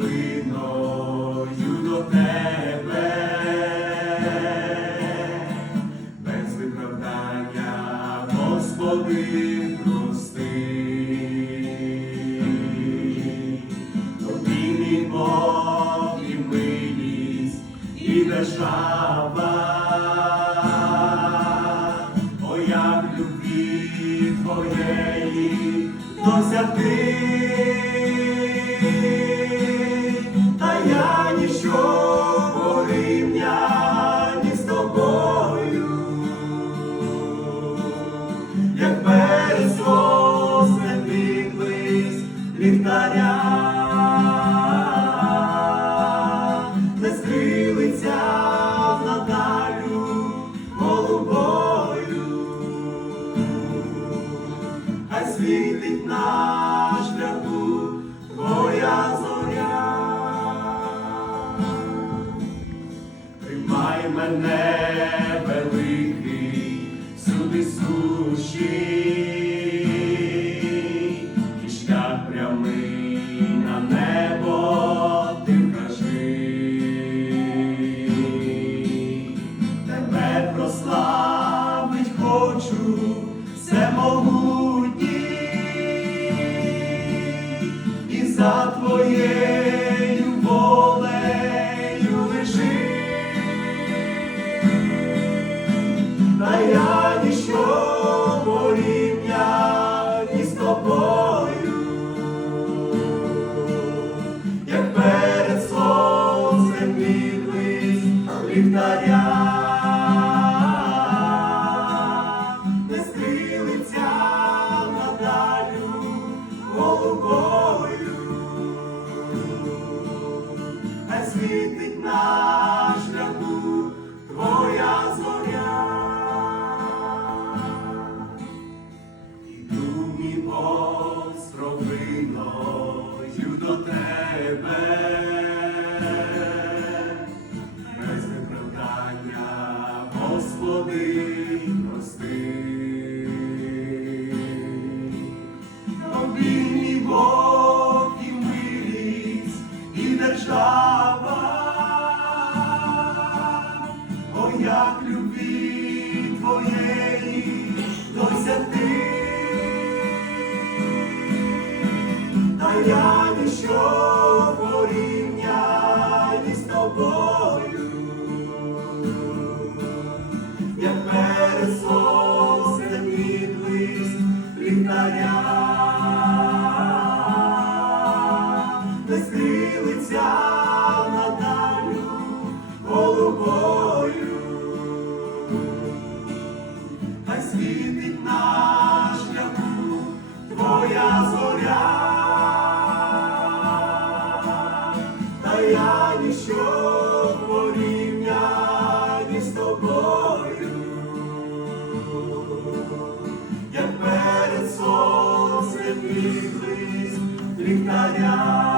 провиною до тебе, без виправдання, Господи, прости. Тобі Бог і милість, і держава, о, як любві твоєї досягти, хай світить на шляху твоя зоря. Тримай мене великий, всюди сущий, і шлях прямий на небо ти вкажи. Тебе прославить хочу, всемогутній, світить на шляху твоя зоря. Іду мій Бог до тебе, без виправдання, Господи, прости. Тобі мій Бог і милість, і держава, як любі твоєї досягти. Та я ніщо порівняні з тобою, як перед тобою, як перед сонцем підвись ліхтаря,